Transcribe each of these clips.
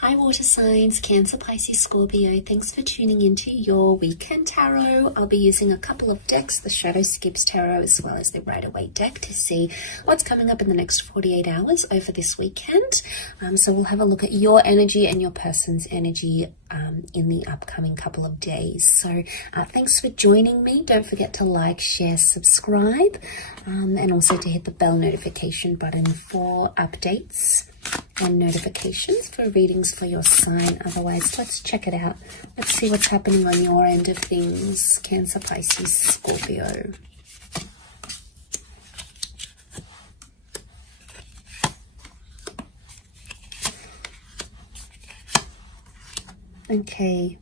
Hi water signs, Cancer, Pisces, Scorpio. Thanks for tuning into your weekend tarot. I'll be using a couple of decks, the Shadow Skips Tarot as well as the Rider-Waite deck, to see what's coming up in the next 48 hours over this weekend. So we'll have a look at your energy and your person's energy in the upcoming couple of days. So thanks for joining me. Don't forget to like, share, subscribe, and also to hit the bell notification button for updates and notifications for readings for your sign. Otherwise, let's check it out. Let's see what's happening on your end of things, Cancer, Pisces, Scorpio. Okay,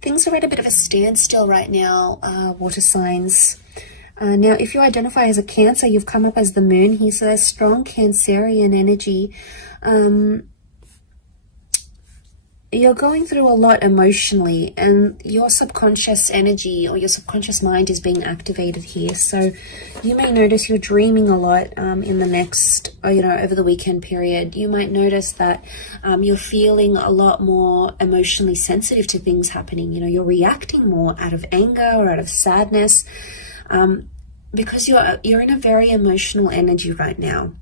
things are at a bit of a standstill right now, water signs. Now, if you identify as a Cancer, you've come up as the moon here, so there's strong Cancerian energy. You're going through a lot emotionally, and your subconscious energy or your subconscious mind is being activated here. So you may notice you're dreaming a lot in the next, over the weekend period. You might notice that you're feeling a lot more emotionally sensitive to things happening. You're reacting more out of anger or out of sadness. Because you're in a very emotional energy right now.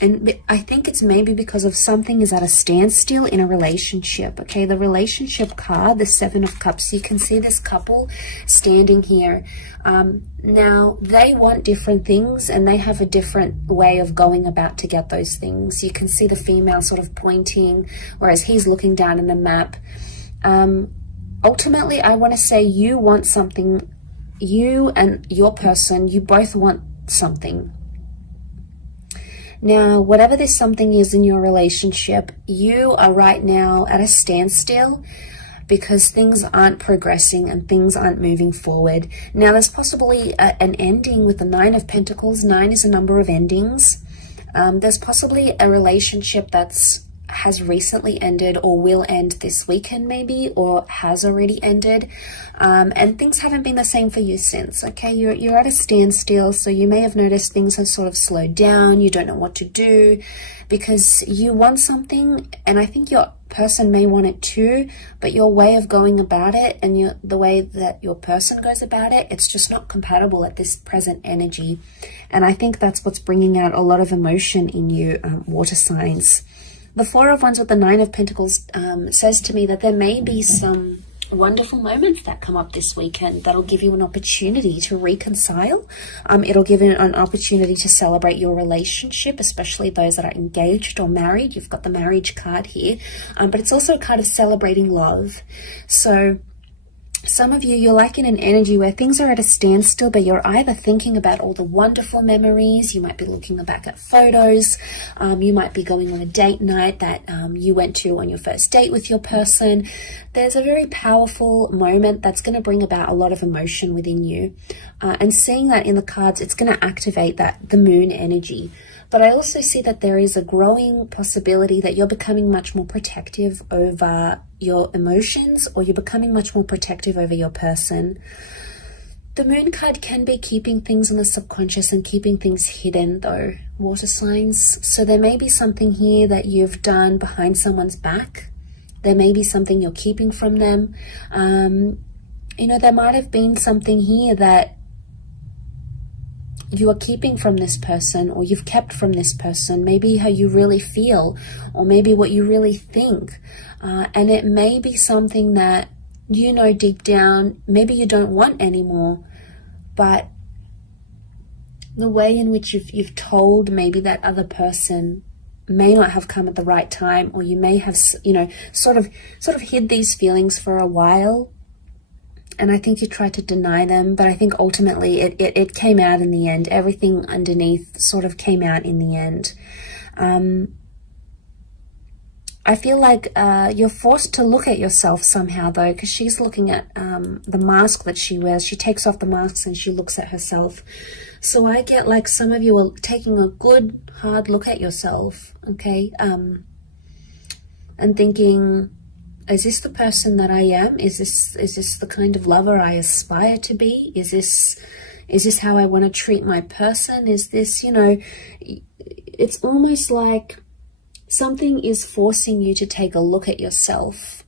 And I think it's maybe because of something is at a standstill in a relationship. Okay, the relationship card, the Seven of Cups, you can see this couple standing here. Now, they want different things and they have a different way of going about to get those things. You can see the female sort of pointing, whereas he's looking down in the map. Ultimately, I want to say you want something. You and your person, you both want something. Now, whatever this something is in your relationship, you are right now at a standstill because things aren't progressing and things aren't moving forward. Now, there's possibly an ending with the Nine of Pentacles. 9 is a number of endings. There's possibly a relationship has recently ended or will end this weekend maybe, or has already ended, and things haven't been the same for you since. Okay, you're at a standstill, so you may have noticed things have sort of slowed down. You don't know what to do because you want something, and I think your person may want it too, but your way of going about it and the way that your person goes about it, it's just not compatible at this present energy. And I think that's what's bringing out a lot of emotion in you, water signs. The Four of Wands with the Nine of Pentacles says to me that there may be some wonderful moments that come up this weekend that'll give you an opportunity to reconcile. It'll give you an opportunity to celebrate your relationship, especially those that are engaged or married. You've got the marriage card here, but it's also a card of celebrating love. So some of you, you're like in an energy where things are at a standstill, but you're either thinking about all the wonderful memories. You might be looking back at photos. You might be going on a date night that you went to on your first date with your person. There's a very powerful moment that's going to bring about a lot of emotion within you. And seeing that in the cards, it's going to activate the moon energy. But I also see that there is a growing possibility that you're becoming much more protective over your emotions, or you're becoming much more protective over your person. The moon card can be keeping things in the subconscious and keeping things hidden though, water signs. So there may be something here that you've done behind someone's back. There may be something you're keeping from them. There might have been something here that you are keeping from this person, or you've kept from this person, maybe how you really feel, or maybe what you really think. And it may be something that deep down, maybe you don't want anymore, but the way in which you've told maybe that other person may not have come at the right time, or you may have, sort of hid these feelings for a while. And I think you tried to deny them, but I think ultimately it came out in the end. Everything underneath sort of came out in the end. I feel like you're forced to look at yourself somehow though, because she's looking at the mask that she wears. She takes off the masks and she looks at herself. So I get like some of you are taking a good hard look at yourself, okay? And thinking, is this the person that I am? Is this the kind of lover I aspire to be? Is this how I want to treat my person? Is this, it's almost like something is forcing you to take a look at yourself.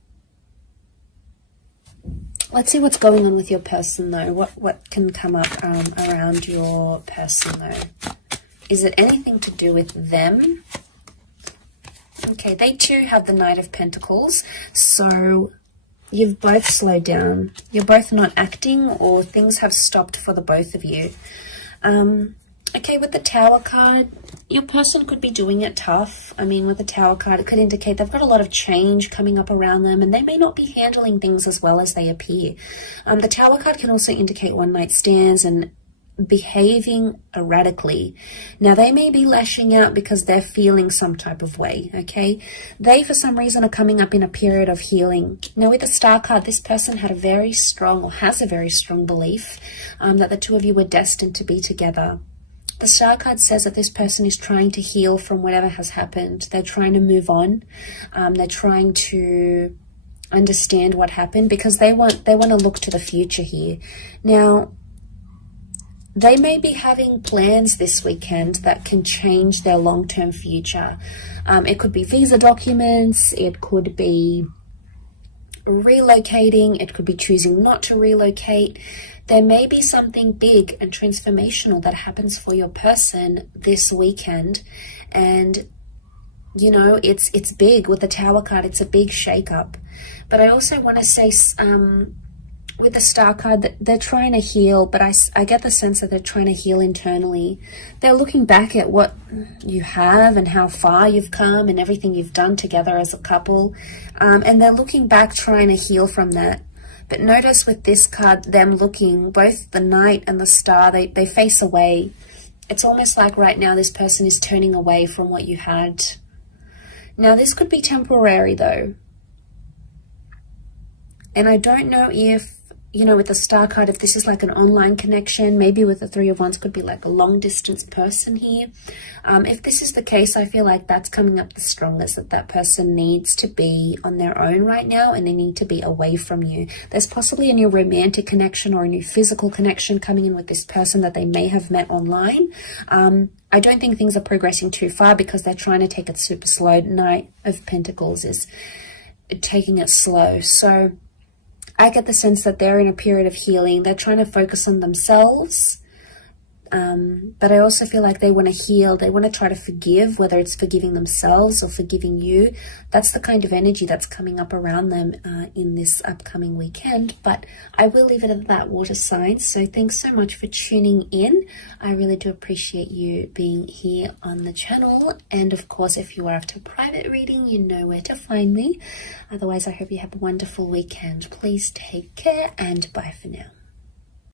Let's see what's going on with your person, though. What can come up around your person, though? Is it anything to do with them? Okay, they too have the Knight of Pentacles. So you've both slowed down. You're both not acting, or things have stopped for the both of you. Okay, with the Tower card, your person could be doing it tough. I mean, with the Tower card, it could indicate they've got a lot of change coming up around them, and they may not be handling things as well as they appear. The Tower card can also indicate one-night stands and behaving erratically. Now, they may be lashing out because they're feeling some type of way, okay? They, for some reason, are coming up in a period of healing. Now, with the Star card, this person had a very strong, or has a very strong belief that the two of you were destined to be together. The Star card says that this person is trying to heal from whatever has happened. They're trying to move on. They're trying to understand what happened, because they want to look to the future here. Now, they may be having plans this weekend that can change their long-term future. It could be visa documents, it could be relocating, it could be choosing not to relocate. There may be something big and transformational that happens for your person this weekend. And, you know, it's big. With the Tower card, it's a big shakeup. But I also want to say, with the Star card, that they're trying to heal, but I get the sense that they're trying to heal internally. They're looking back at what you have and how far you've come and everything you've done together as a couple. And they're looking back, trying to heal from that. But notice with this card, them looking, both the Knight and the Star, they face away. It's almost like right now this person is turning away from what you had. Now, this could be temporary, though. And I don't know if, you know, with the Star card, if this is like an online connection, maybe with the Three of Wands could be like a long distance person here. If this is the case, I feel like that's coming up the strongest, that person needs to be on their own right now, and they need to be away from you. There's possibly a new romantic connection or a new physical connection coming in with this person that they may have met online. I don't think things are progressing too far, because they're trying to take it super slow. Knight of Pentacles is taking it slow. So I get the sense that they're in a period of healing. They're trying to focus on themselves. But I also feel like they want to heal. They want to try to forgive, whether it's forgiving themselves or forgiving you. That's the kind of energy that's coming up around them in this upcoming weekend. But I will leave it at that, water signs. So thanks so much for tuning in. I really do appreciate you being here on the channel. And of course, if you are after private reading, you know where to find me. Otherwise, I hope you have a wonderful weekend. Please take care, and bye for now.